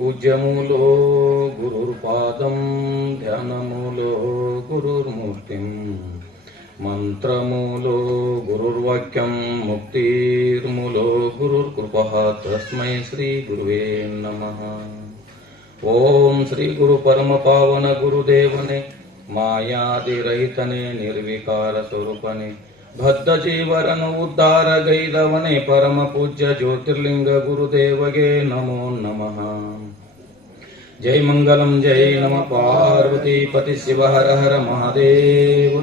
पूज्यमूलो गुरुर्पादं ध्यानमूलो गुरुर्मूर्तिं मंत्रमूलो गुरुर्वाक्यं मुक्तिर्मूलो गुरुर्कृपः तस्मै श्री गुरुवे नमः। ओम श्री गुरु परम पावन गुरुदेवने मायादिरहितने निर्विकार स्वरूपने ಬದ್ಧ ಜೀವರನು ಉದ್ಧಾರ ಗೈದವನೇ ಪರಮ ಪೂಜ್ಯ ಜ್ಯೋತಿರ್ಲಿಂಗ ಗುರುದೇವಗೆ ನಮೋ ನಮಃ. ಜೈ ಮಂಗಲಂ ಜೈ ನಮ ಪಾರ್ವತಿ ಪತಿ ಶಿವ ಹರ ಹರ ಮಹಾದೇವ.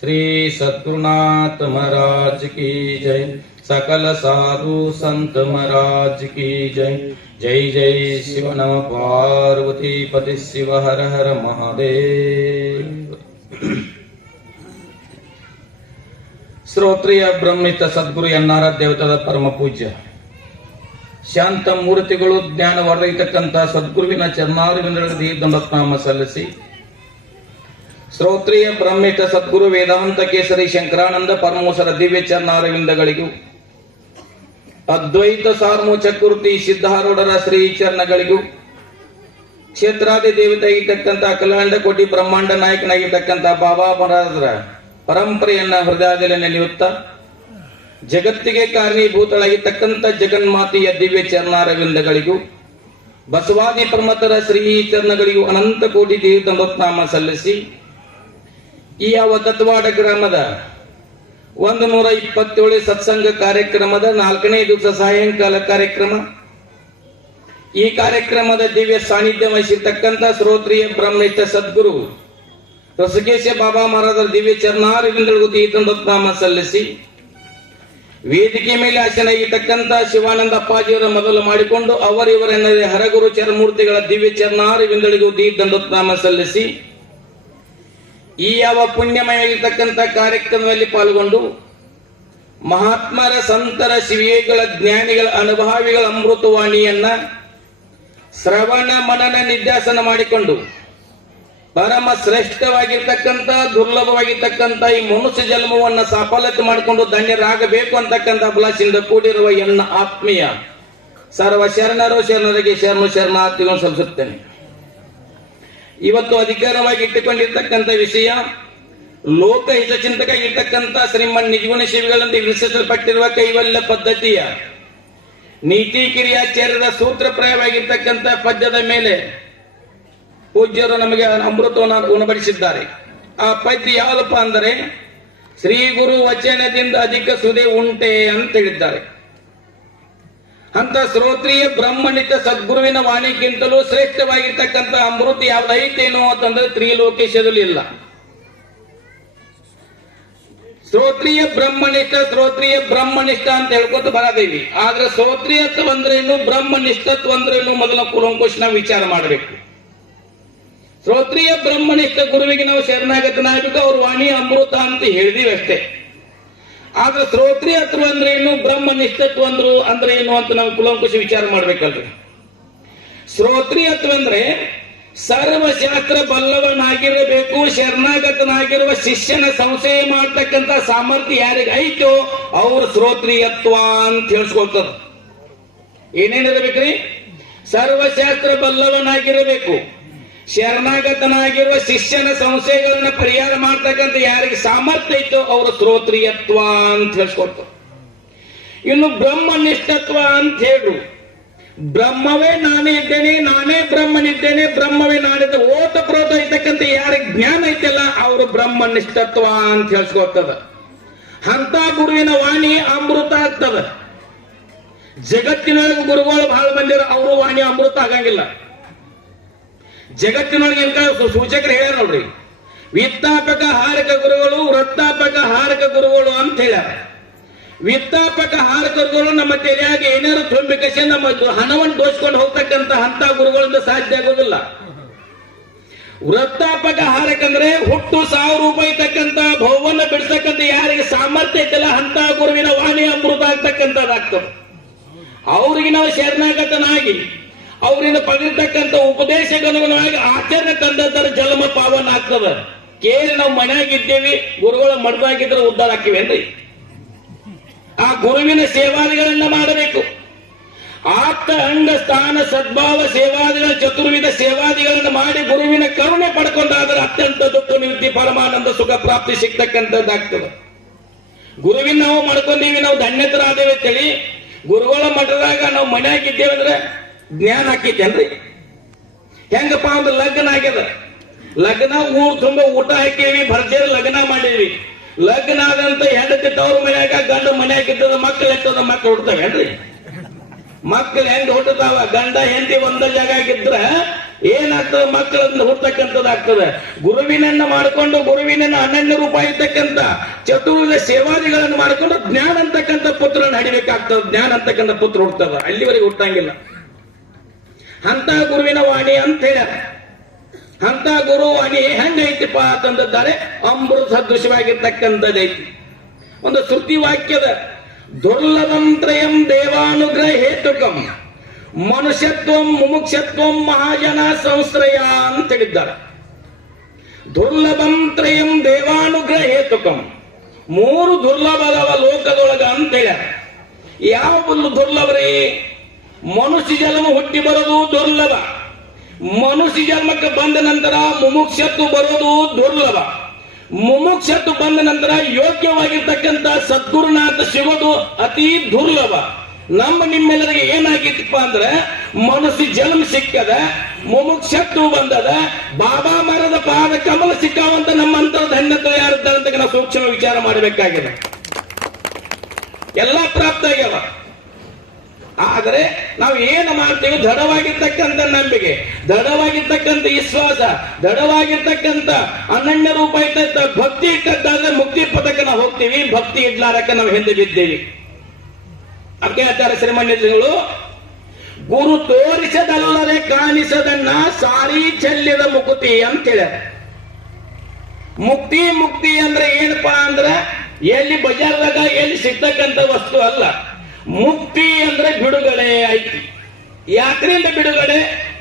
ಶ್ರೀ ಸದ್ಗುರುನಾಥ ಮಹಾರಾಜ್ ಕಿ ಜೈ. ಸಕಲ ಸಾಧು ಸಂತ ಮಹಾರಾಜ್ ಕಿ ಜೈ. ಜೈ ಜೈ ಶಿವ ನಮ ಪಾರ್ವತಿ ಪತಿ ಶಿವ ಹರ ಹರ ಮಹಾದೇವ. ಶ್ರೋತ್ರಿಯ ಬ್ರಹ್ಮಿತ ಸದ್ಗುರು ಎನ್ನಾರ ದೇವತಾದ ಪರಮ ಪೂಜ್ಯ ಶಾಂತ ಮೂರ್ತಿಗಳು ಜ್ಞಾನ ಹೊರೈತಕ್ಕಂಥ ಸದ್ಗುರುವಿನ ಚರಣಾರವಿಂದಗಳಿಗೆ ದಂಡನಾಮ ಸಲ್ಲಿಸಿ, ಶ್ರೋತ್ರಿಯ ಬ್ರಹ್ಮಿತ ಸದ್ಗುರು ವೇದಾಂತ ಕೇಸರಿ ಶಂಕರಾನಂದ ಪರಮೋಸರ ದಿವ್ಯ ಚರಣಾರವಿಂದಗಳಿಗೂ, ಅದ್ವೈತ ಸಾರ್ಮೋ ಚಕ್ರವರ್ತಿ ಸಿದ್ಧಾರೂಢರ ಶ್ರೀ ಚರಣಗಳಿಗೂ, ಕ್ಷೇತ್ರಾದಿ ದೇವತೆಯಾಗಿರ್ತಕ್ಕಂಥ ಕಲ್ಯಾಣ ಕೋಟಿ ಬ್ರಹ್ಮಾಂಡ ನಾಯಕನಾಗಿರ್ತಕ್ಕಂಥ ಬಾಬಾ ಮಹಾರಾಜರ ಪರಂಪರೆಯನ್ನ ಹೃದಯದಲ್ಲಿ ನೆನೆಯುತ್ತಾ, ಜಗತ್ತಿಗೆ ಕಾರಣೀಭೂತಳಾಗಿರ್ತಕ್ಕಂಥ ಜಗನ್ಮಾತೆಯ ದಿವ್ಯ ಚರಣಾರವಿಂದಗಳಿಗೂ, ಬಸವಾದಿ ಪ್ರಮತರ ಶ್ರೀ ಚರಣಗಳಿಗೂ ಅನಂತ ಕೋಟಿ ದೇವತಾಮ ಸಲ್ಲಿಸಿ, ಈ ತತ್ವಾಡ ಗ್ರಾಮದ 127 ಸತ್ಸಂಗ ಕಾರ್ಯಕ್ರಮದ 4ನೇ ದಿವಸ ಸಾಯಂಕಾಲ ಕಾರ್ಯಕ್ರಮ. ಈ ಕಾರ್ಯಕ್ರಮದ ದಿವ್ಯ ಸಾನ್ನಿಧ್ಯ ವಹಿಸಿರ್ತಕ್ಕಂಥ ಶ್ರೋತ್ರಿಯ ಬ್ರಹ್ಮನಿಷ್ಠ ಸದ್ಗುರು ರಸಕೇಶ ಬಾಬಾ ಮಹಾರಾಜರ ದಿವ್ಯ ಚರಣಾರವಿಂದಗಳಿಗೂ ತೀರ್ಥನಾಮ ಸಲ್ಲಿಸಿ, ವೇದಿಕೆ ಮೇಲೆ ಆಸನಾಗಿರ್ತಕ್ಕಂಥ ಶಿವಾನಂದ ಅಪ್ಪಾಜಿಯವರ ಮೊದಲು ಮಾಡಿಕೊಂಡು ಅವರಿವರೆನ್ನದೇ ಹರಗುರು ಚರಮೂರ್ತಿಗಳ ದಿವ್ಯ ಚರಣಾರವಿಂದಗಳಿಗೂ ತೀರ್ಥನಾಮ ಸಲ್ಲಿಸಿ, ಈ ಪುಣ್ಯಮಯವಾಗಿರ್ತಕ್ಕಂಥ ಕಾರ್ಯಕ್ರಮದಲ್ಲಿ ಪಾಲ್ಗೊಂಡು ಮಹಾತ್ಮರ ಸಂತರ ಶಿವಿಗಳ ಜ್ಞಾನಿಗಳ ಅನುಭಾವಿಗಳ ಅಮೃತವಾಣಿಯನ್ನ ಶ್ರವಣ ಮನನ ನಿಧ್ಯಾಸನ ಮಾಡಿಕೊಂಡು ಪರಮ ಶ್ರೇಷ್ಠವಾಗಿರ್ತಕ್ಕಂಥ ದುರ್ಲಭವಾಗಿರ್ತಕ್ಕಂಥ ಈ ಮನುಷ್ಯ ಜನ್ಮವನ್ನ ಸಾಫಲ್ಯತೆ ಮಾಡಿಕೊಂಡು ಧನ್ಯರಾಗಬೇಕು ಅಂತಕ್ಕಂಥ ಅಭಿಲಾಷೆಯಿಂದ ಕೂಡಿರುವ ಎನ್ನ ಆತ್ಮೀಯ ಸರ್ವ ಶರಣರು ಶರಣರಿಗೆ ಶರಣಾರ್ಥಿಗಳನ್ನು ಸಲ್ಲಿಸುತ್ತೇನೆ. ಇವತ್ತು ಅಧಿಕಾರವಾಗಿ ಇಟ್ಟುಕೊಂಡಿರ್ತಕ್ಕಂಥ ವಿಷಯ ಲೋಕ ಹಿತಚಿಂತಕ ಇರ್ತಕ್ಕಂಥ ಶ್ರೀಮನ್ ನಿಜಗುಣ ಶಿವಿಗಳಿಂದ ವಿಶ್ಲೇಷಿಸಲ್ಪಟ್ಟಿರುವ ಕೈವಲ್ಯ ಪದ್ಧತಿಯ ನೀತಿ ಕಿರಿಯಾಚಾರ್ಯರ ಸೂತ್ರಪ್ರಾಯವಾಗಿರ್ತಕ್ಕಂಥ ಪದ್ಯದ ಮೇಲೆ ಪೂಜ್ಯರು ನಮಗೆ ಅಮೃತವನ್ನು ಉಣಬಡಿಸಿದ್ದಾರೆ. ಆ ಪದ್ಯ ಯಾವಪ್ಪ ಅಂದರೆ, ಶ್ರೀ ಗುರು ವಚನದಿಂದ ಅಧಿಕ ಸುದೆ ಉಂಟೆ ಅಂತ ಹೇಳಿದ್ದಾರೆ. ಅಂತ ಶ್ರೋತ್ರಿಯ ಬ್ರಹ್ಮನಿತ ಸದ್ಗುರುವಿನ ವಾಣಿಗಿಂತಲೂ ಶ್ರೇಷ್ಠವಾಗಿರ್ತಕ್ಕಂಥ ಅಮೃತ ಯಾವ್ದೈತೇನೋ ಅಂತಂದ್ರೆ ತ್ರಿಲೋಕೇಶದಲ್ಲಿ ಇಲ್ಲ. ಶ್ರೋತ್ರಿಯ ಬ್ರಹ್ಮನಿಷ್ಠ ಅಂತ ಹೇಳ್ಕೊತ ಬರದೇವಿ. ಆದ್ರೆ ಶ್ರೋತ್ರಿಯತ್ವ ಅಂದ್ರೇನು, ಬ್ರಹ್ಮನಿಷ್ಠತ್ವ ಅಂದ್ರೇನು ಮೊದಲ ಕೂಲಂಕುಷ ನಾವು ವಿಚಾರ ಮಾಡಬೇಕು. ಶ್ರೋತ್ರಿಯ ಬ್ರಹ್ಮನಿಷ್ಠ ಗುರುವಿಗೆ ನಾವು ಶರಣಾಗತನಾಗಬೇಕು, ಅವ್ರ ವಾಣಿ ಅಮೃತ ಅಂತ ಹೇಳಿದೀವಿ ಅಷ್ಟೇ. ಆದ್ರೆ ಶ್ರೋತ್ರಿಯತ್ವ ಅಂದ್ರೇನು, ಬ್ರಹ್ಮನಿಷ್ಠತ್ವ ಅಂದ್ರೆ ಏನು ಅಂತ ನಾವು ಕುಲಂಕುಷ ವಿಚಾರ ಮಾಡ್ಬೇಕಲ್ರಿ. ಶ್ರೋತ್ರಿಯತ್ವ ಅಂದ್ರೆ ಸರ್ವಶಾಸ್ತ್ರ ಬಲ್ಲವನಾಗಿರಬೇಕು, ಶರಣಾಗತನಾಗಿರುವ ಶಿಷ್ಯನ ಸಂಶಯ ಮಾಡ್ತಕ್ಕಂಥ ಸಾಮರ್ಥ್ಯ ಯಾರಿಗೆ ಐತೋ ಅವ್ರ ಶ್ರೋತ್ರಿಯತ್ವ ಅಂತ ಹೇಳ್ಸ್ಕೊಳ್ತದ. ಏನೇನಿರಬೇಕ್ರಿ? ಸರ್ವಶಾಸ್ತ್ರ ಬಲ್ಲವನಾಗಿರಬೇಕು, ಶರಣಾಗತನಾಗಿರುವ ಶಿಷ್ಯನ ಸಂಶಯಗಳನ್ನ ಪರಿಹಾರ ಮಾಡ್ತಕ್ಕಂಥ ಯಾರಿಗೆ ಸಾಮರ್ಥ್ಯ ಐತೋ ಅವರ ಶ್ರೋತ್ರಿಯತ್ವ ಅಂತ ಹೇಳ್ಸ್ಕೊಡ್ತಾರೆ. ಇನ್ನು ಬ್ರಹ್ಮನಿಷ್ಠತ್ವ ಅಂತ ಹೇಳು, ಬ್ರಹ್ಮವೇ ನಾನೇ ಇದ್ದೇನೆ, ನಾನೇ ಬ್ರಹ್ಮನಿದ್ದೇನೆ, ಬ್ರಹ್ಮವೇ ನಾನಿದ್ದ ಓತ ಪ್ರೋತ ಇರ್ತಕ್ಕಂಥ ಯಾರಿಗೆ ಜ್ಞಾನ ಐತಲ್ಲ ಅವರು ಬ್ರಹ್ಮನಿಷ್ಠತ್ವ ಅಂತ ಹೇಳ್ಸ್ಕೊಡ್ತದ. ಅಂತ ಗುರುವಿನ ವಾಣಿ ಅಮೃತ ಆಗ್ತದ. ಜಗತ್ತಿನೊಳಗೆ ಗುರುಗಳು ಬಹಳ ಮಂದಿರ, ಅವರು ವಾಣಿ ಅಮೃತ ಆಗಂಗಿಲ್ಲ. ಜಗತ್ತಿನೊಳಗೆ ಸೂಚಕರು ಹೇಳ್ಯಾರ ನೋಡ್ರಿ, ವಿತ್ತಾಪಕ ಹಾರಕ ಗುರುಗಳು, ವೃತ್ತಾಪಕ ಹಾರಕ ಗುರುಗಳು ಅಂತ ಹೇಳ್ಯಾರ. ವಿತ್ತಾಪಕ ಹಾರಕ ಗುರುಗಳು ನಮ್ಮ ತೆರೆಯಾಗಿ ಏನಾರು ತುಂಬಿಕಸಿ ನಮ್ಮ ಹಣವನ್ನು ದೋಚ್ಕೊಂಡು ಹೋಗ್ತಕ್ಕಂಥ ಅಂತ ಗುರುಗಳಿಂದ ಸಾಧ್ಯ ಆಗೋದಿಲ್ಲ. ವೃತ್ತಾಪಕ ಹಾರಕ ಅಂದ್ರೆ ಹುಟ್ಟು 1000 ರೂಪಾಯಿ ತಕ್ಕಂತ ಭವನ ಬಿಡಿಸ್ತಕ್ಕಂಥ ಯಾರಿಗೆ ಸಾಮರ್ಥ್ಯ ಐತಲ್ಲ ಅಂತ ಗುರುವಿನ ವಾಣಿ ಅಮೃತ ಆಗ್ತಕ್ಕಂಥದ್ದಾಗ್ತದೆ. ಅವ್ರಿಗೆ ನಾವು ಶರಣಾಗತನಾಗಿ ಅವರಿಂದ ಪಡೆದಿರ್ತಕ್ಕಂಥ ಉಪದೇಶಗನುಗುಣವಾಗಿ ಆಚರಣೆ ತಂದದ್ದರ ಜನ್ಮ ಪಾವನ ಆಗ್ತದ. ಕೇಳಿ ನಾವು ಮನೆಯಾಗಿದ್ದೇವೆ, ಗುರುಗಳ ಮಠದಾಗಿದ್ರೆ ಉದ್ಧಾರ ಹಾಕಿವೇನ್ರಿ? ಆ ಗುರುವಿನ ಸೇವಾದಿಗಳನ್ನ ಮಾಡಬೇಕು. ಆಪ್ತ ಅಂಗ ಸ್ಥಾನ ಸದ್ಭಾವ ಸೇವಾದಿಗಳ ಚತುರ್ವಿಧ ಸೇವಾದಿಗಳನ್ನು ಮಾಡಿ ಗುರುವಿನ ಕರುಣೆ ಪಡ್ಕೊಂಡಾದ್ರೆ ಅತ್ಯಂತ ದುಃಖ ನಿವೃತ್ತಿ ಪರಮಾನಂದ ಸುಖ ಪ್ರಾಪ್ತಿ ಸಿಗ್ತಕ್ಕಂಥದ್ದಾಗ್ತದೆ. ಗುರುವಿನ ನಾವು ಮಾಡ್ಕೊಂಡೀವಿ, ನಾವು ಧನ್ಯತರಾದೇವೆ ಅಂತೇಳಿ ಗುರುಗಳ ಮಠದಾಗ ನಾವು ಮನೆಯಾಗಿದ್ದೇವೆ ಅಂದ್ರೆ ಜ್ಞಾನ ಹಾಕಿದ್ದೇನ್ರಿ? ಹೆಂಗಪ್ಪ ಒಂದು ಲಗ್ನ ಆಗ್ಯದ, ಲಗ್ನ ಊರ್ ತುಂಬ ಊಟ ಹಾಕೇವಿ, ಭರ್ಜರಿ ಲಗ್ನ ಮಾಡೇವಿ. ಲಗ್ನ ಆದಂತ ಹೆಂಡತಿ ತವ್ರ ಮನ್ಯಾಗ, ಗಂಡ ಮನ್ಯಾಗಿದ್ದದ, ಮಕ್ಕಳು ಎತ್ತದ, ಮಕ್ಕಳು ಹುಡ್ತಾವೇನ್ರಿ? ಮಕ್ಕಳು ಹೆಂಗ್ ಹುಟ್ಟತಾವ? ಗಂಡ ಹೆಂಡತಿ ಒಂದ ಜಾಗ ಆಗಿದ್ರ ಏನಾಗ್ತದೆ? ಮಕ್ಕಳನ್ನ ಹುಟ್ಟತಕ್ಕಂಥದ್ದಾಗ್ತದೆ. ಗುರುವಿನನ್ನ ಮಾಡಿಕೊಂಡು ಗುರುವಿನನ್ನ ಅನನ್ಯ ರೂಪ ಇರ್ತಕ್ಕಂಥ ಚತುರ್ವಿಧ ಸೇವಾದಿಗಳನ್ನು ಮಾಡಿಕೊಂಡು ಜ್ಞಾನ ಅಂತಕ್ಕಂಥ ಪುತ್ರನ ಹಡಿಬೇಕಾಗ್ತದೆ. ಜ್ಞಾನ ಅಂತಕ್ಕಂಥ ಪುತ್ರ ಹುಡ್ತದ, ಅಲ್ಲಿವರೆಗೆ ಹುಟ್ಟಂಗಿಲ್ಲ. ಅಂತ ಗುರುವಿನ ವಾಣಿ ಅಂತ ಹೇಳ್ಯಾರ. ಅಂತ ಗುರು ವಾಣಿ ಹೆಂಗೈತಿಪ್ಪ ಅಂತಂದಿದ್ದಾರೆ, ಅಮೃತ ಸದೃಶವಾಗಿರ್ತಕ್ಕಂಥದ್ದೈತಿ. ಒಂದು ಶ್ರುತಿ ವಾಕ್ಯದ ದುರ್ಲಭಂ ತ್ರಯಂ ದೇವಾನುಗ್ರಹ ಹೇತುಕಂ ಮನುಷ್ಯತ್ವಂ ಮುಮುಕ್ಷತ್ವಂ ಮಹಾಜನ ಸಂಶ್ರಯ ಅಂತ ಹೇಳಿದ್ದಾರೆ. ದುರ್ಲಭಂ ತ್ರಯಂ ದೇವಾನುಗ್ರಹ ಹೇತುಕಂ, ಮೂರು ದುರ್ಲಭದವ ಲೋಕದೊಳಗ ಅಂತ ಹೇಳ್ಯಾರ. ಯಾವ ದುರ್ಲಭರಿ? ಮನುಷ್ಯ ಜನ್ಮ ಹುಟ್ಟಿ ಬರೋದು ದುರ್ಲಭ, ಮನುಷ್ಯ ಜನ್ಮಕ್ಕೆ ಬಂದ ನಂತರ ಮುಮುಕ್ಷತ್ವ ಬರೋದು ದುರ್ಲಭ, ಮುಮುಕ್ಷತ್ವ ಬಂದ ನಂತರ ಯೋಗ್ಯವಾಗಿರ್ತಕ್ಕಂಥ ಸದ್ಗುರುನಾಥ ಸಿಗೋದು ಅತಿ ದುರ್ಲಭ. ನಮ್ಮ ನಿಮ್ಮೆಲ್ಲರಿಗೆ ಏನಾಗಿತ್ತಪ್ಪ ಅಂದ್ರೆ ಮನುಷ್ಯ ಜನ್ಮ ಸಿಕ್ಕದ, ಮುಮುಕ್ಷತ್ವ ಬಂದದ, ಬಾಬಾ ಮರದ ಪಾದ ಕಮಲ ಸಿಕ್ಕಾವಂತ ನಮ್ಮಂತ ಧನ್ಯತೆ ಯಾರಿದ್ದಾರೆ ಅಂತ ನಾವು ಸೂಕ್ಷ್ಮ ವಿಚಾರ ಮಾಡಬೇಕಾಗಿದೆ. ಎಲ್ಲ ಪ್ರಾಪ್ತ ಆಗ್ಯಾವ. ಆದರೆ ನಾವು ಏನು ಮಾಡ್ತೀವಿ? ದೃಢವಾಗಿರ್ತಕ್ಕಂಥ ನಂಬಿಕೆ, ದೃಢವಾಗಿರ್ತಕ್ಕಂಥ ವಿಶ್ವಾಸ, ದೃಢವಾಗಿರ್ತಕ್ಕಂಥ ಅನನ್ಯ ರೂಪ ಇದ್ದ ಭಕ್ತಿ ಇಟ್ಟದ್ದಾದ್ರೆ ಮುಕ್ತಿ ಪದಕ್ಕೆ ನಾವು ಹೋಗ್ತೀವಿ. ಭಕ್ತಿ ಇಡ್ಲಾರಕ್ಕೆ ನಾವು ಹಿಂದೆ ಬಿದ್ದೇವಿ. ಅದಕ್ಕೆ ಹೇಳ್ತಾರೆ ಶ್ರೀಮನ್ಯಗಳು, ಗುರು ತೋರಿಸದಲ್ಲದೆ ಕಾಣಿಸದನ್ನ ಸಾರಿ ಚೆಲ್ಲಿದ ಮುಕುತಿ ಅಂತ ಹೇಳ್ಯಾರ. ಮುಕ್ತಿ ಮುಕ್ತಿ ಅಂದ್ರೆ ಏನಪ್ಪಾ ಅಂದ್ರೆ ಎಲ್ಲಿ ಬಜಾರ್ದಾಗ ಎಲ್ಲಿ ಸಿಗ್ತಕ್ಕಂಥ ವಸ್ತು ಅಲ್ಲ. ಮುಕ್ತಿ ಅಂದ್ರೆ ಬಿಡುಗಡೆ ಐತಿ. ಯಾಕ್ರಿಂದ ಬಿಡುಗಡೆ?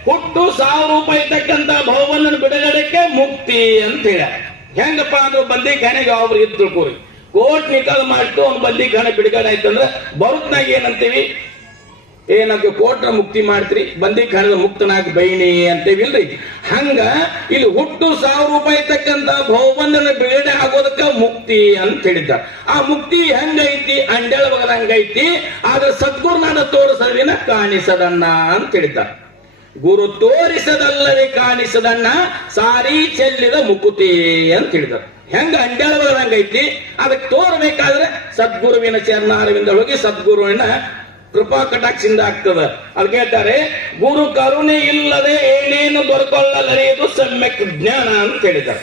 ಹುಟ್ಟು 1000 ರೂಪಾಯಿ ಇರ್ತಕ್ಕಂಥ ಭವನ ಬಿಡುಗಡೆಗೆ ಮುಕ್ತಿ ಅಂತ ಹೇಳ್ಯಾರ. ಹೆಂಗಪ್ಪ ಅಂದ್ರೆ ಬಂದಿಖಾನೆಗೆ ಒಬ್ರು ಇದ್ದು ತಿಳ್ಕೋರಿ, ಕೋರ್ಟ್ ನಿಕಾಲ್ ಮಾಡಿತು, ಅವ್ನು ಬಂದಿಖಾನೆ ಬಿಡುಗಡೆ ಆಯ್ತಂದ್ರೆ ಬರುತ್ನಾಗ ಏನಂತೀವಿ? ಏನಂತ ಕೋರ್ಟ್ ಮುಕ್ತಿ ಮಾಡ್ತೀರಿ, ಬಂದಿಖಾನದ ಮುಕ್ತನಾಗಿ ಬೈಣಿ ಅಂತೇವಿಲ್ರಿ. ಹಂಗ ಇಲ್ಲಿ ಹುಟ್ಟು 1000 ರೂಪಾಯಿ ಇರ್ತಕ್ಕಂಥ ಬಹುಬಂಧನ ಬಿಡುಗಡೆ ಆಗೋದಕ್ಕ ಮುಕ್ತಿ ಅಂತ ಹೇಳಿದ್ದಾರೆ. ಆ ಮುಕ್ತಿ ಹೆಂಗೈತಿ? ಅಂಡೆಳ ಹಂಗೈತಿ. ಆದ್ರೆ ಸದ್ಗುರುನಾಥ ತೋರಿಸದಿನ ಕಾಣಿಸದನ್ನ ಅಂತ ಹೇಳಿದ್ದಾರೆ. ಗುರು ತೋರಿಸದಲ್ಲದೆ ಕಾಣಿಸದನ್ನ ಸಾರಿ ಚೆಲ್ಲಿದ ಮುಕುತಿ ಅಂತ ಹೇಳಿದ್ದಾರೆ. ಹೆಂಗ ಅಂಡೆಳ ಹಂಗೈತಿ, ಅದಕ್ಕೆ ತೋರ್ಬೇಕಾದ್ರೆ ಸದ್ಗುರುವಿನ ಚರಣಾರವಿಂದ ಹೋಗಿ ಸದ್ಗುರುವಿನ ಕೃಪಾ ಕಟಾಕ್ಷಿಂದ ಆಗ್ತದ. ಅದಕ್ಕೆ ಹೇಳ್ತಾರೆ, ಗುರು ಕರುಣೆ ಇಲ್ಲದೆ ಏನೇನು ದೊರಕೊಳ್ಳಲರಿಯದು ಸಮ್ಯಕ್ ಜ್ಞಾನ ಅಂತ ಹೇಳಿದ್ದಾರೆ.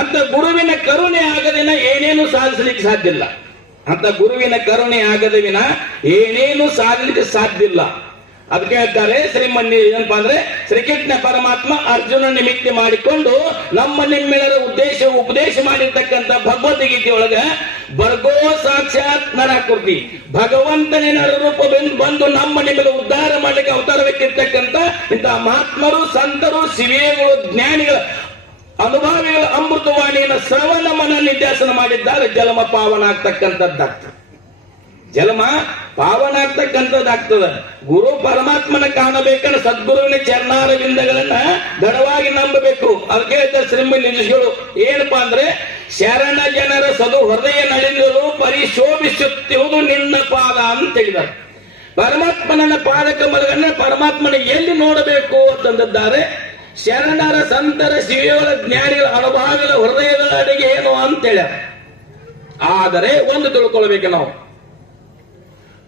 ಅಂತ ಗುರುವಿನ ಕರುಣೆ ಆಗದಿನ ಏನೇನು ಸಾಧಿಸಲಿಕ್ಕೆ ಸಾಧ್ಯ ಇಲ್ಲ. ಅಂತ ಗುರುವಿನ ಕರುಣೆ ಆಗದ ವಿನ ಏನೇನು ಸಾಧಲಿಕ್ಕೆ ಸಾಧ್ಯ ಇಲ್ಲ. ಅದಕ್ಕೆ ಹೇಳ್ತಾರೆ ಶ್ರೀಮನ್ಯ ಏನಪ್ಪಾ ಅಂದ್ರೆ ಶ್ರೀಕೃಷ್ಣ ಪರಮಾತ್ಮ ಅರ್ಜುನ ನಿಮಿತ್ತ ಮಾಡಿಕೊಂಡು ನಮ್ಮ ನಿಮ್ಮೆಲ್ಲರ ಉಪದೇಶ ಮಾಡಿರ್ತಕ್ಕಂಥ ಭಗವದ್ಗೀತೆಯೊಳಗ ಬರ್ಗೋ ಸಾಕ್ಷಾತ್ ನರಾಕೃತಿ, ಭಗವಂತನೇ ನರರೂಪ ಬಂದು ನಮ್ಮ ನಿಮ್ಮೆಲ್ಲ ಉದ್ಧಾರ ಮಾಡಲಿಕ್ಕೆ ಅವತಾರವೆತ್ತಿರ್ತಕ್ಕಂಥ ಇಂತಹ ಮಹಾತ್ಮರು, ಸಂತರು, ಶಿವೇಗಳು, ಜ್ಞಾನಿಗಳ ಅನುಭವಿಗಳ ಅಮೃತವಾಣಿಯನ್ನು ಶ್ರವಣ ಮನ ನಿಧ್ಯಾಸನ ಮಾಡಿದ್ದಾರೆ. ಜಲಮ ಪಾವನ ಆಗ್ತಕ್ಕಂಥದ್ದಾಗ್ತದೆ. ಜಲಮ ಪಾವನ ಆಗ್ತಕ್ಕಂಥದ್ದಾಗ್ತದ. ಗುರು ಪರಮಾತ್ಮನ ಕಾಣಬೇಕಂದ್ರೆ ಸದ್ಗುರುವಿನ ಚರಣಾರವಿಂದಗಳನ್ನ ದೃಢವಾಗಿ ನಂಬಬೇಕು. ಅದಕ್ಕೆ ಹೇಳ್ತಾರೆ ಶ್ರೀಮನ್ಯಗಳು ಏನಪ್ಪಾ ಅಂದ್ರೆ, ಶರಣ ಜನರ ಸದು ಹೃದಯ ನಳಿನರು ಪರಿಶೋಭಿಸುತ್ತಿರುವುದು ನಿನ್ನ ಪಾದ ಅಂತ ಹೇಳಿದ್ದಾರೆ. ಪರಮಾತ್ಮನ ಪಾದ ಕಮಲಗಳನ್ನ ಪರಮಾತ್ಮನ ಎಲ್ಲಿ ನೋಡಬೇಕು ಅಂತಂದಿದ್ದಾರೆ. ಶರಣರ, ಸಂತರ, ಶಿವಗಳ, ಜ್ಞಾನಿಗಳ ಅನುಭವಗಳ ಹೃದಯಗಳ ಅಡಿಗೆ ಏನು ಅಂತ ಹೇಳ್ಯಾರ. ಆದರೆ ಒಂದು ತಿಳ್ಕೊಳ್ಬೇಕು ನಾವು,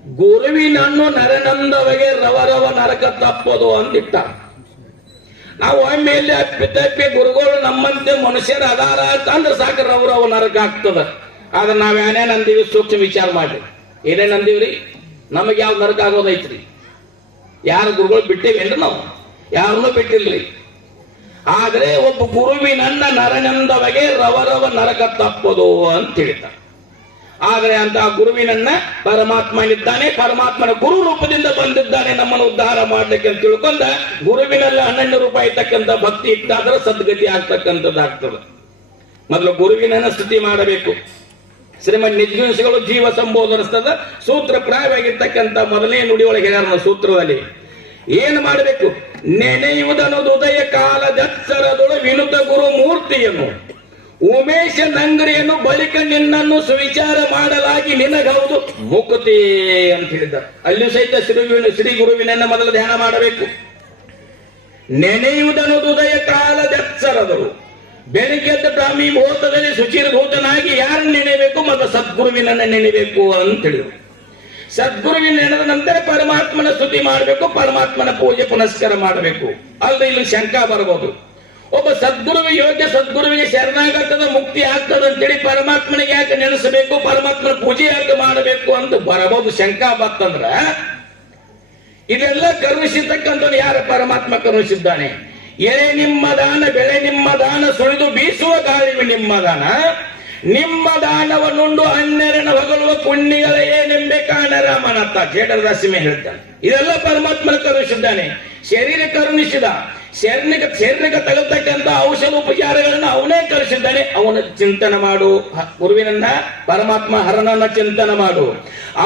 ಗುರುವಿನನ್ನು ನರನಂದವಗೆ ರವರವ ನರಕ ತಪ್ಪೋದು ಅಂದಿಟ್ಟ. ನಾವು ಒಮ್ಮೆಯಲ್ಲಿ ಅಪ್ಪಿ ಗುರುಗಳು ನಮ್ಮಂತೆ ಮನುಷ್ಯರ ಅದಾರ ಅಂದ್ರೆ ಸಾಕು ರವರವ ನರಕ ಆಗ್ತದ. ಆದ್ರೆ ನಾವ್ ಏನೇನ್ ಅಂದೀವಿ ಸೂಕ್ಷ್ಮ ವಿಚಾರ ಮಾಡ್ರಿ. ಏನೇನ್ ಅಂದೀವ್ರಿ? ನಮಗೆ ಯಾವ ನರಕ ಆಗೋದೈತ್ರಿ? ಯಾರು ಗುರುಗಳು ಬಿಟ್ಟೇವೇನ್ರಿ? ನಾವು ಯಾರನ್ನೂ ಬಿಟ್ಟಿಲ್ರಿ. ಆದ್ರೆ ಒಬ್ಬ ಗುರುವಿನನ್ನ ನರನಂದವಗೆ ರವರವ ನರಕ ತಪ್ಪೋದು ಅಂತ ಹೇಳಿದ್ದ. ಆದರೆ ಅಂತ ಗುರುವಿನನ್ನ ಪರಮಾತ್ಮನಿದ್ದಾನೆ, ಪರಮಾತ್ಮನ ಗುರು ರೂಪದಿಂದ ಬಂದಿದ್ದಾನೆ ನಮ್ಮನ್ನು ಉದ್ಧಾರ ಮಾಡ್ಲಿಕ್ಕೆ ಅಂತ ತಿಳ್ಕೊಂಡ ಗುರುವಿನಲ್ಲಿ ಅನನ್ಯ ರೂಪ ಇರ್ತಕ್ಕಂಥ ಭಕ್ತಿ ಇಟ್ಟಾದ್ರೆ ಸದ್ಗತಿ ಆಗ್ತಕ್ಕಂಥದ್ದಾಗ್ತದೆ. ಮೊದಲು ಗುರುವಿನನ್ನ ಸ್ತುತಿ ಮಾಡಬೇಕು. ಶ್ರೀಮನ್ ನಿಜಗುಣಿಸಿಗಳು ಜೀವ ಸಂಬೋಧನಿಸ್ತದ ಸೂತ್ರ ಪ್ರಾಯವಾಗಿರ್ತಕ್ಕಂಥ ಮೊದಲನೇ ನುಡಿಯೊಳಗೆ ಹೇಳ್ಯಾರ ಸೂತ್ರದಲ್ಲಿ ಏನು ಮಾಡಬೇಕು? ನೆನೆಯುವುದನ್ನೋದು ಉದಯ ಕಾಲದತ್ಸರದೊಳು ವಿನುತ ಗುರು ಮೂರ್ತಿಯನ್ನು ಉಮೇಶ ನಂಗರಿಯನ್ನು ಬಳಿಕ ನಿನ್ನನ್ನು ಸುವಿಚಾರ ಮಾಡಲಾಗಿ ನಿನಗೌದು ಮುಕುತಿ ಅಂತ ಹೇಳಿದ್ದಾರೆ. ಅಲ್ಲಿಯೂ ಸಹಿತ ಶ್ರೀ ಗುರುವಿನನ್ನ ಮೊದಲು ಧ್ಯಾನ ಮಾಡಬೇಕು. ನೆನೆಯುವುದನ್ನೋದು ಉದಯ ಕಾಲದತ್ಸರದಳು ಬೆಳಿಗ್ಗೆದ್ದ ಬ್ರಾಹ್ಮಿ ಮುಹೂರ್ತದಲ್ಲಿ ಶುಚಿರ್ಭೂತನಾಗಿ ಯಾರನ್ನು ನೆನೆಯಬೇಕು? ಮೊದಲು ಸದ್ಗುರುವಿನನ್ನ ನೆನೆಯಬೇಕು ಅಂತ ಹೇಳಿದ್ರು. ಸದ್ಗುರುವಿನ ನೆನೆದ ನಂತರ ಪರಮಾತ್ಮನ ಸ್ತುತಿ ಮಾಡಬೇಕು, ಪರಮಾತ್ಮನ ಪೂಜೆ ಪುನಸ್ಕಾರ ಮಾಡಬೇಕು. ಅಲ್ಲದೆ ಇಲ್ಲಿ ಶಂಕಾ ಬರಬಹುದು, ಒಬ್ಬ ಸದ್ಗುರುವಿಗೆ ಯೋಗ್ಯ ಸದ್ಗುರುವಿಗೆ ಶರಣಾಗತದ ಮುಕ್ತಿ ಆಗ್ತದ ಅಂತೇಳಿ ಪರಮಾತ್ಮನಿಗೆ ಯಾಕೆ ನೆನೆಸಬೇಕು, ಪರಮಾತ್ಮನ ಪೂಜೆ ಯಾಕೆ ಮಾಡಬೇಕು ಅಂತ ಬರಬಹುದು ಶಂಕಾ ಬತ್ತಂದ್ರ ಇದೆಲ್ಲ ಕರುಣಿಸಿರ್ತಕ್ಕಂಥ ಯಾರ? ಪರಮಾತ್ಮ ಕರುಣಿಸಿದ್ದಾನೆ. ಎಳೆ ನಿಮ್ಮ ದಾನ ಬೆಳೆ ನಿಮ್ಮ ದಾನ ಸುಳಿದು ಬೀಸುವ ಗಾಳಿವು ನಿಮ್ಮ ದಾನ ನಿಮ್ಮ ದಾನವನ್ನುಂಡು ಹನ್ನೆರನ ಹೊಗಳುವ ಪುಣ್ಯಗಳೇ ನೆಂಬೆ ಕಾಣ ರಾಮನತ್ತ ಜೇಡರದಾಸಿಮೆ ಹೇಳ್ತಾನೆ. ಇದೆಲ್ಲ ಪರಮಾತ್ಮನ ಕರುಣಿಸಿದ್ದಾನೆ. ಶರೀರ ಕರುಣಿಸಿದ, ಶರೀರಕ್ಕೆ ತಗಲ್ತಕ್ಕಂಥ ಔಷಧ ಉಪಚಾರಗಳನ್ನು ಅವನೇ ಕಲಿಸಿದ್ದಾನೆ. ಅವನ ಚಿಂತನೆ ಮಾಡು, ಗುರುವಿನನ್ನ ಪರಮಾತ್ಮ ಹರನನ್ನ ಚಿಂತನೆ ಮಾಡು.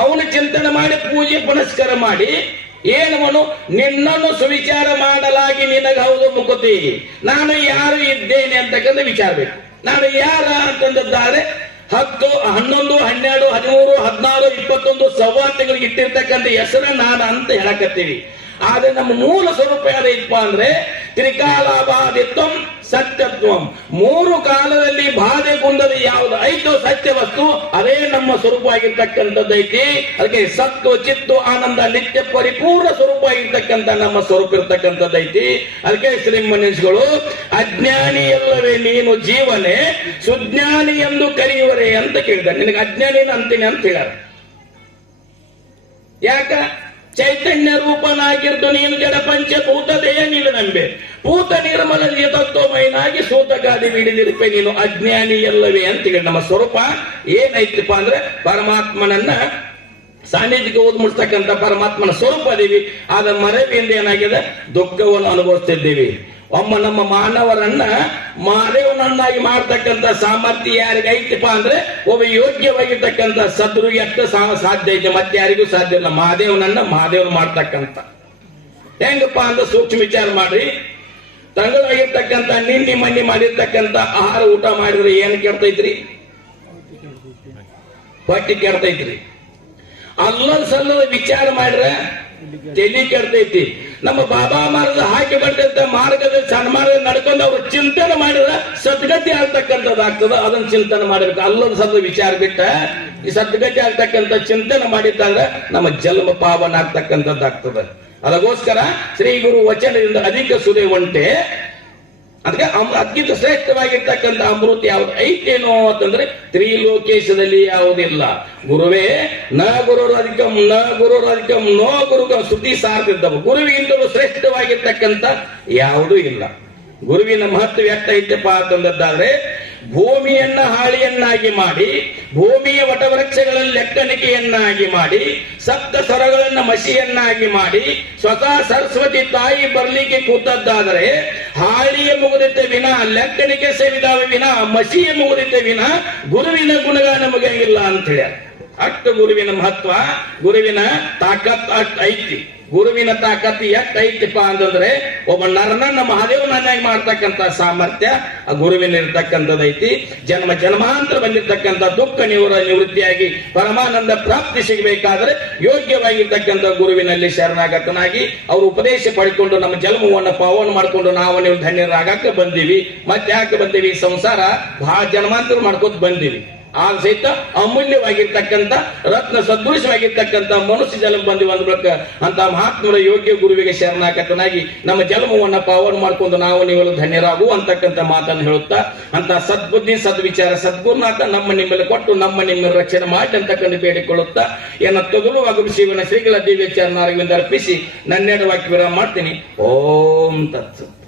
ಅವನ ಚಿಂತನೆ ಮಾಡಿ ಪೂಜೆ ಪುನಸ್ಕಾರ ಮಾಡಿ ಏನವನು ನಿನ್ನನ್ನು ಸುವಿಚಾರ ಮಾಡಲಾಗಿ ನಿನಗೌದು ಮುಕುತಿ. ನಾನು ಯಾರು ಇದ್ದೇನೆ ಅಂತಕ್ಕಂಥ ವಿಚಾರಬೇಕು. ನಾನು ಯಾರ ಅಂತಂದಾದ್ರೆ 10, 11, 12, 13, 14, 21 ಸೌವಾರ್ತೆಗಳಿಗೆ ಇಟ್ಟಿರ್ತಕ್ಕಂಥ ಹೆಸರು ನಾನು ಅಂತ ಹೇಳಕತ್ತೀವಿ. ಆದ್ರೆ ನಮ್ಮ ಮೂಲ ಸ್ವರೂಪ ಯಾವ್ದಪ್ಪ ಅಂದ್ರೆ ತ್ರಿಕಾಲಾಬಾಧಿತ್ವಂ ಸತ್ಯತ್ವಂ. 3 ಕಾಲದಲ್ಲಿ ಬಾಧೆ ಗುಂದದ ಯಾವ್ದು ಐತೋ ಸತ್ಯ ವಸ್ತು ಅದೇ ನಮ್ಮ ಸ್ವರೂಪ ಆಗಿರ್ತಕ್ಕಂಥದ್ದೈತಿ. ಅದಕ್ಕೆ ಸತ್ವ ಚಿತ್ತು ಆನಂದ ನಿತ್ಯ ಪರಿಪೂರ್ಣ ಸ್ವರೂಪ ಆಗಿರ್ತಕ್ಕಂಥ ನಮ್ಮ ಸ್ವರೂಪ ಇರ್ತಕ್ಕಂಥದ್ದೈತಿ. ಅದಕ್ಕೆ ಶ್ರೀಮನೀಷಿಗಳು ಅಜ್ಞಾನಿ ಎಲ್ಲವೇ ನೀನು ಜೀವನೇ ಸುಜ್ಞಾನಿ ಎಂದು ಕರೆಯುವರೇ ಅಂತ ಕೇಳಿದ್ದಾರೆ. ನಿನಗೆ ಅಜ್ಞಾನಿನ ಅಂತೀನಿ ಅಂತ ಹೇಳ್ಯಾರ. ಯಾಕ? ಚೈತನ್ಯ ರೂಪನಾಗಿರ್ದು ನೀನು ಜಡ ಪಂಚಭೂತ ದೇಹ ನೀನು ನಂಬೆ ಭೂತ ನಿರ್ಮಲ ತತ್ವಮಯನಾಗಿ ಸೂತಗಾದಿ ಹಿಡಿದಿರುಪೆ ನೀನು ಅಜ್ಞಾನಿ ಎಲ್ಲವೇ ಅಂತೇಳಿ ನಮ್ಮ ಸ್ವರೂಪ ಏನೈತಪ್ಪ ಅಂದ್ರೆ ಪರಮಾತ್ಮನನ್ನ ಸಾನ್ನಿಧ್ಯಕ್ಕೆ ಓದ್ಮುಡ್ತಕ್ಕಂಥ ಪರಮಾತ್ಮನ ಸ್ವರೂಪ ಅದೀವಿ. ಆದ ಮರೆವಿಂದ ಏನಾಗಿದೆ? ದುಃಖವನ್ನು ಅನುಭವಿಸ್ತಿದ್ದೀವಿ. ಒಮ್ಮ ನಮ್ಮ ಮಾನವರನ್ನ ಮಾದೇವನನ್ನಾಗಿ ಮಾಡ್ತಕ್ಕಂಥ ಸಾಮರ್ಥ್ಯ ಯಾರಿಗೆ ಐತಪ್ಪ ಅಂದ್ರೆ ಒಬ್ಬ ಯೋಗ್ಯವಾಗಿರ್ತಕ್ಕಂಥ ಸದ್ರುಗೆ ಅಷ್ಟ ಸಾಧ್ಯ ಐತೆ, ಮತ್ತೆ ಯಾರಿಗೂ ಸಾಧ್ಯ ಇಲ್ಲ. ಮಹಾದೇವನ ಮಾಡ್ತಕ್ಕಂಥ ಹೆಂಗಪ್ಪ ಅಂದ್ರೆ ಸೂಕ್ಷ್ಮ ವಿಚಾರ ಮಾಡ್ರಿ. ತಂಗಳಾಗಿರ್ತಕ್ಕಂಥ ನಿನ್ನೆ ಮನ್ನಿ ಮಾಡಿರ್ತಕ್ಕಂಥ ಆಹಾರ ಊಟ ಮಾಡಿದ್ರೆ ಏನ್ ಕೆಡ್ತೈತ್ರಿ? ಹೊಟ್ಟೆ ಕೆಡ್ತೈತ್ರಿ. ಅಲ್ಲದ ಸಲ್ಲದ ವಿಚಾರ ಮಾಡ್ರೆ ತಲೆ ಕೆಡ್ತೈತಿ. ನಮ್ಮ ಬಾಬಾ ಮಾರ್ಗ ಹಾಕಿ ಬರ್ತೈತ ಮಾರ್ಗದ ಸಣ್ಣ ಮಾರ್ಗ ನಡ್ಕೊಂಡು ಅವ್ರು ಚಿಂತನೆ ಮಾಡಿದ್ರೆ ಸದ್ಗತಿ ಆಗ್ತಕ್ಕಂಥದ್ದು ಆಗ್ತದ. ಅದನ್ನ ಚಿಂತನೆ ಮಾಡಬೇಕು. ಅಲ್ಲದ ಸಲ್ಲದ ವಿಚಾರ ಬಿಟ್ಟ ಈ ಸದ್ಗತಿ ಆಗ್ತಕ್ಕಂಥ ಚಿಂತನೆ ಮಾಡಿದ್ದಾಗ ನಮ್ಮ ಜನ್ಮ ಪಾವನ ಆಗ್ತಕ್ಕಂಥದ್ದು ಆಗ್ತದೆ. ಅದಕ್ಕೋಸ್ಕರ ಶ್ರೀ ಗುರು ವಚನದಿಂದ ಅಧಿಕ ಸುದೆ ಒಂಟೆ. ಅದಕ್ಕೆ ಅದಕ್ಕಿಂತ ಶ್ರೇಷ್ಠವಾಗಿರ್ತಕ್ಕಂಥ ಅಮೃತ ಯಾವ್ದು ಐತೇನೋ ಅಂತಂದ್ರೆ ತ್ರಿಲೋಕೇಶದಲ್ಲಿ ಯಾವುದಿಲ್ಲ. ಗುರುವೇ ನ ಗುರುರಧಿಕಂ ನ ಗುರುರಧಿಕಂ ನೋ ಗುರುಗ ಸುದ್ದಿ ಸಾರ್ತಿದ್ದವು. ಗುರುವಿಗಿಂತಲೂ ಶ್ರೇಷ್ಠವಾಗಿರ್ತಕ್ಕಂಥ ಯಾವುದೂ ಇಲ್ಲ. ಗುರುವಿನ ಮಹತ್ವ ಎಷ್ಟೈತಪ್ಪ ಅಂತಂದಾದ್ರೆ ಭೂಮಿಯನ್ನ ಹಾಳಿಯನ್ನಾಗಿ ಮಾಡಿ, ಭೂಮಿಯ ವಟವೃಕ್ಷಗಳಲ್ಲಿ ಲೆಕ್ಕಣಿಕೆಯನ್ನಾಗಿ ಮಾಡಿ, ಸಪ್ತ ಸ್ವರಗಳನ್ನ ಮಸಿಯನ್ನಾಗಿ ಮಾಡಿ, ಸ್ವತಃ ಸರಸ್ವತಿ ತಾಯಿ ಬರ್ಲಿಕ್ಕೆ ಕೂತದ್ದಾದರೆ ಹಾಳಿಯ ಮುಗಿದಿದ್ದ ವಿನ ಲೆಕ್ಕಣಿಕೆ ಸೇವಿದಾವ ವಿನ ಮಸಿಯ ಮುಗಿದಿದ್ದ ವಿನ ಗುರುವಿನ ಗುಣಗಾನ ನಮಗಿಲ್ಲ ಅಂತ ಹೇಳ್ಯಾರ. ಅಷ್ಟು ಗುರುವಿನ ಮಹತ್ವ, ಗುರುವಿನ ತಾಕತ್ ಅಷ್ಟು ಐತಿ. ಗುರುವಿನ ತಾಕತ್ ಎಷ್ಟು ಐತಿಪ್ಪ ಅಂತಂದ್ರೆ ಒಬ್ಬ ನರನನ್ನ ಮಹಾದೇವನನ್ನಾಗಿ ಮಾಡ್ತಕ್ಕಂಥ ಸಾಮರ್ಥ್ಯ ಆ ಗುರುವಿನ ಇರ್ತಕ್ಕಂಥದ್ದೈತಿ. ಜನ್ಮ ಜನ್ಮಾಂತರ ಬಂದಿರ್ತಕ್ಕಂಥ ದುಃಖ ನಿವೃತ್ತಿಯಾಗಿ ಪರಮಾನಂದ ಪ್ರಾಪ್ತಿ ಸಿಗಬೇಕಾದ್ರೆ ಯೋಗ್ಯವಾಗಿರ್ತಕ್ಕಂಥ ಗುರುವಿನಲ್ಲಿ ಶರಣಾಗತನಾಗಿ ಅವ್ರ ಉಪದೇಶ ಪಡ್ಕೊಂಡು ನಮ್ಮ ಜನ್ಮವನ್ನು ಪಾವನ ಮಾಡಿಕೊಂಡು ನಾವು ನೀವು ಧನ್ಯರಾಗಕ್ಕೆ ಬಂದೀವಿ. ಮತ್ತೆ ಯಾಕೆ ಬಂದೀವಿ? ಸಂಸಾರ ಬಹಳ ಜನ್ಮಾಂತರ ಮಾಡ್ಕೋತ ಬಂದೀವಿ. ಆ ಸಹಿತ ಅಮೂಲ್ಯವಾಗಿರ್ತಕ್ಕಂಥ ರತ್ನ ಸದೃಶವಾಗಿರ್ತಕ್ಕಂಥ ಮನುಷ್ಯ ಜನ್ಮ ಬಂದಿ ಒಂದು ಬಳಿಕ ಅಂತ ಮಹಾತ್ಮರ ಯೋಗ್ಯ ಗುರುವಿಗೆ ಶರಣಾಗತನಾಗಿ ನಮ್ಮ ಜನ್ಮವನ್ನ ಪಾವನ ಮಾಡ್ಕೊಂಡು ನಾವು ನೀವೆಲ್ಲ ಧನ್ಯರಾಗು ಅಂತಕ್ಕಂಥ ಮಾತನ್ನು ಹೇಳುತ್ತಾ ಅಂತ ಸದ್ಬುದ್ಧಿ ಸದ್ವಿಚಾರ ಸದ್ಗುರುನಾಥ ನಮ್ಮ ನಿಮ್ಮಲ್ಲಿ ಕೊಟ್ಟು ನಮ್ಮ ನಿಮ್ಮ ರಕ್ಷಣೆ ಮಾಡಿ ಅಂತಕ್ಕಂಥ ಬೇಡಿಕೊಳ್ಳುತ್ತಾ ಏನ ತೊದಲುವಾಗ ಶಿವನ ಶ್ರೀಗಳ ದಿವ್ಯ ಚರಣಾರವಿಂದ ಅರ್ಪಿಸಿ ನನ್ನೆರಡು ವಾಕ್ಯ ವಿರಾಮ ಮಾಡ್ತೀನಿ. ಓಂ ತತ್ಸತ್.